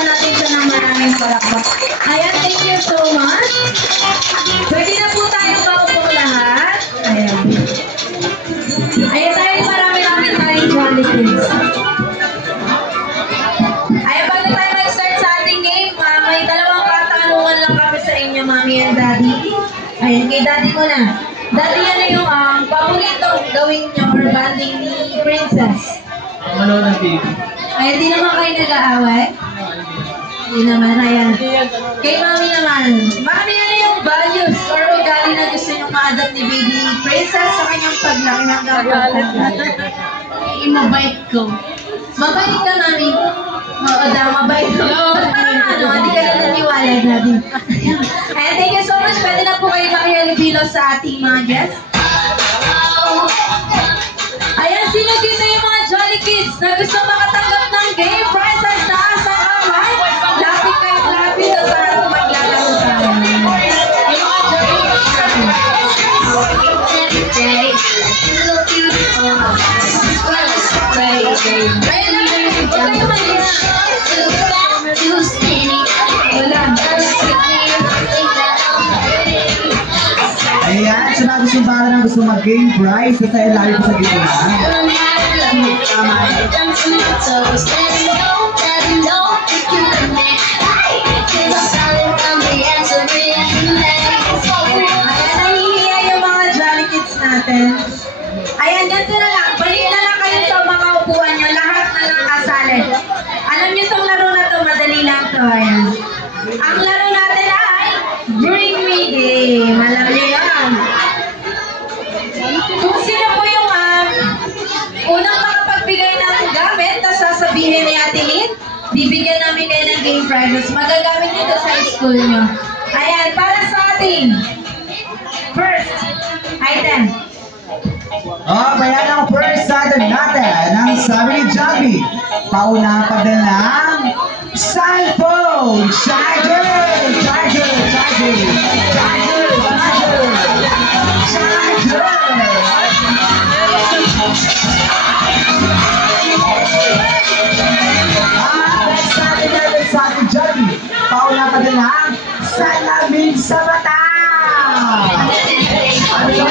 Pagpalakpakan natin siya ng maraming palakpak. Ayan, thank you so much. Pwede na po tayo paupo lahat. Ayan. Ayan tayo, marami-rami tayong Jolly Kids. Ayan, bago tayo mag-start sa ating game, may dalawang katanungan lang kami sa inyo, Mami and Daddy. Ayan, kay Daddy muna. Daddy, ano yung paboritong gawin niyo or banding ni Princess? Manood ng TV. Ayan, di naman kayo nag-aaway? Di naman, ayan. Kay Mami naman. Mami, ano yung values or ugali na gusto niyong ma-adapt ni Baby Princess sa kanyang paglaki ng kapatid? Mabait ko. Mabait ka, Mami. Oo daw, mabait ko. Parang ano, hindi ka na naniwala, Daddy. Ayan, thank you so much. Pwede na po kayo makihalubilo sa ating mga guests. Ayan, sino dito yung mga Jolly Kids na gusto makatanggap ng game prizes na asa kamay? Lapit kayo, lapit at para maglalaro tayo. Ayan lang, huwag kayo malis. Wala. Ayan, sila gusto para na gusto mag-game prize kasi layo ko sa gitna. Ayan, nahihiya yung mga Jolly Kids natin. Ayan, ganito na lang. Balik na lang kayo sa mga upuan nyo. Lahat na lang kasali. Alam nyo itong laro na to, madali lang to. Ayan. Ang laro natin ay Bring Me Game. Alam nyo yan. Kung sino po yung unang makapagbigay ng gamit na sasabihin ni Ate Lynn, bibigyan namin kayo ng game prizes. Magagamit nyo sa school nyo. Ayan, para sa ating first item. Bayan ang first item natin. Ang sabi ni Joby, pauna pa din ng cellphone! Charger! Charger! Charger! Charger! Charger! Charger! Next item natin sa ating Joby, pauna pa din ng salamin sa mata! Ano yung